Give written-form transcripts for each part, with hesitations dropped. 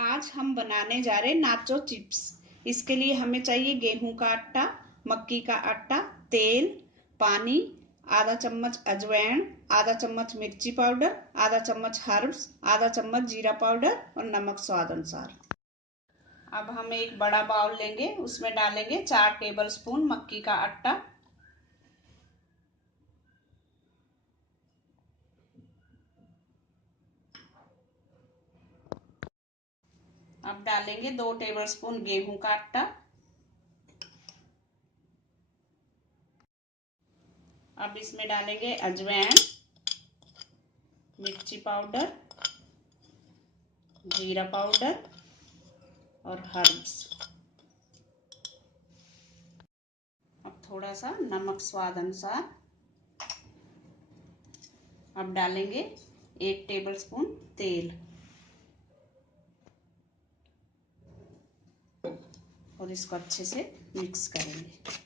आज हम बनाने जा रहे हैं नाचो चिप्स। इसके लिए हमें चाहिए गेहूं का आटा, मक्की का आटा, तेल, पानी, आधा चम्मच अजवाइन, आधा चम्मच मिर्ची पाउडर, आधा चम्मच हर्ब्स, आधा चम्मच जीरा पाउडर और नमक स्वाद अनुसार। अब हम एक बड़ा बाउल लेंगे, उसमें डालेंगे 4 टेबलस्पून मक्की का आटा। अब डालेंगे 2 टेबलस्पून गेहूं का आटा। अब इसमें डालेंगे अजवाइन, मिर्ची पाउडर, जीरा पाउडर और हर्ब्स। अब थोड़ा सा नमक स्वाद अनुसार। अब डालेंगे 1 टेबलस्पून तेल और इसको अच्छे से मिक्स करेंगे।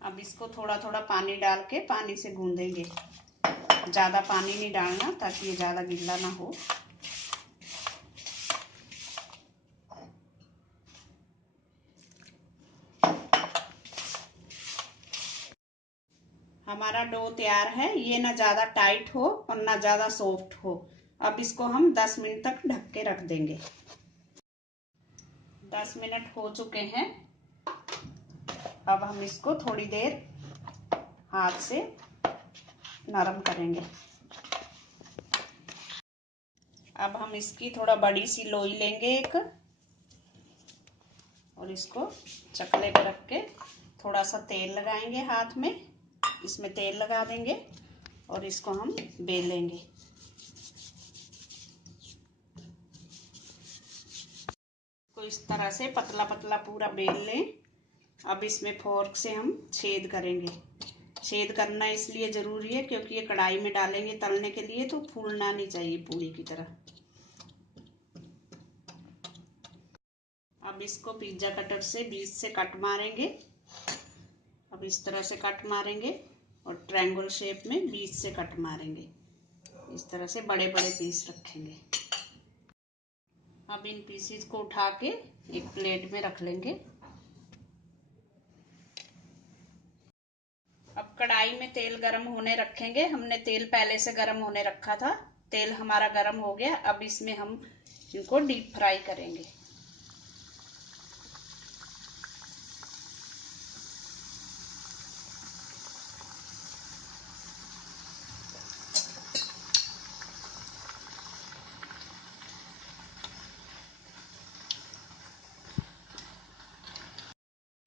अब इसको थोड़ा थोड़ा पानी डाल के पानी से गूंदेंगे। ज़्यादा पानी नहीं डालना ताकि ये ज़्यादा गीला ना हो। हमारा डो तैयार है। ये ना ज़्यादा टाइट हो और ना ज़्यादा सॉफ्ट हो। अब इसको हम 10 मिनट तक ढक के रख देंगे। 10 मिनट हो चुके हैं। अब हम इसको थोड़ी देर हाथ से नरम करेंगे। अब हम इसकी थोड़ा बड़ी सी लोई लेंगे एक, और इसको चकले पे रख के थोड़ा सा तेल लगाएंगे हाथ में। इसमें तेल लगा देंगे और इसको हम बेलेंगे। तो इस तरह से पतला पतला पूरा बेल लें। अब इसमें फोर्क से हम छेद करेंगे। छेद करना इसलिए ज़रूरी है क्योंकि ये कढ़ाई में डालेंगे तलने के लिए, तो फूलना नहीं चाहिए पूरी की तरह। अब इसको पिज्जा कटर से बीच से कट मारेंगे। अब इस तरह से कट मारेंगे और ट्रायंगल शेप में बीच से कट मारेंगे। इस तरह से बड़े बड़े पीस रखेंगे। अब इन पीसेस को उठा के एक प्लेट में रख लेंगे। अब कढ़ाई में तेल गरम होने रखेंगे। हमने तेल पहले से गरम होने रखा था। तेल हमारा गरम हो गया। अब इसमें हम इनको डीप फ्राई करेंगे।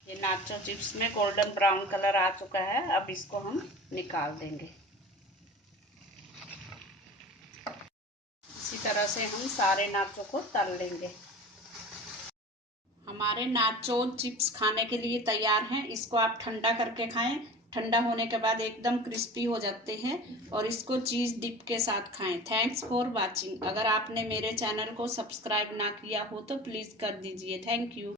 ये नाचो चिप्स में गोल्डन ब्राउन कलर आ चुका है। अब इसको हम निकाल देंगे। इसी तरह से हम सारे नाचो को तल लेंगे। हमारे नाचो चिप्स खाने के लिए तैयार हैं। इसको आप ठंडा करके खाएं। ठंडा होने के बाद एकदम क्रिस्पी हो जाते हैं और इसको चीज़ डिप के साथ खाएं। Thanks for watching. अगर आपने मेरे चैनल को सब्सक्राइब ना किया हो तो प्लीज़ कर दीजिए। Thank you.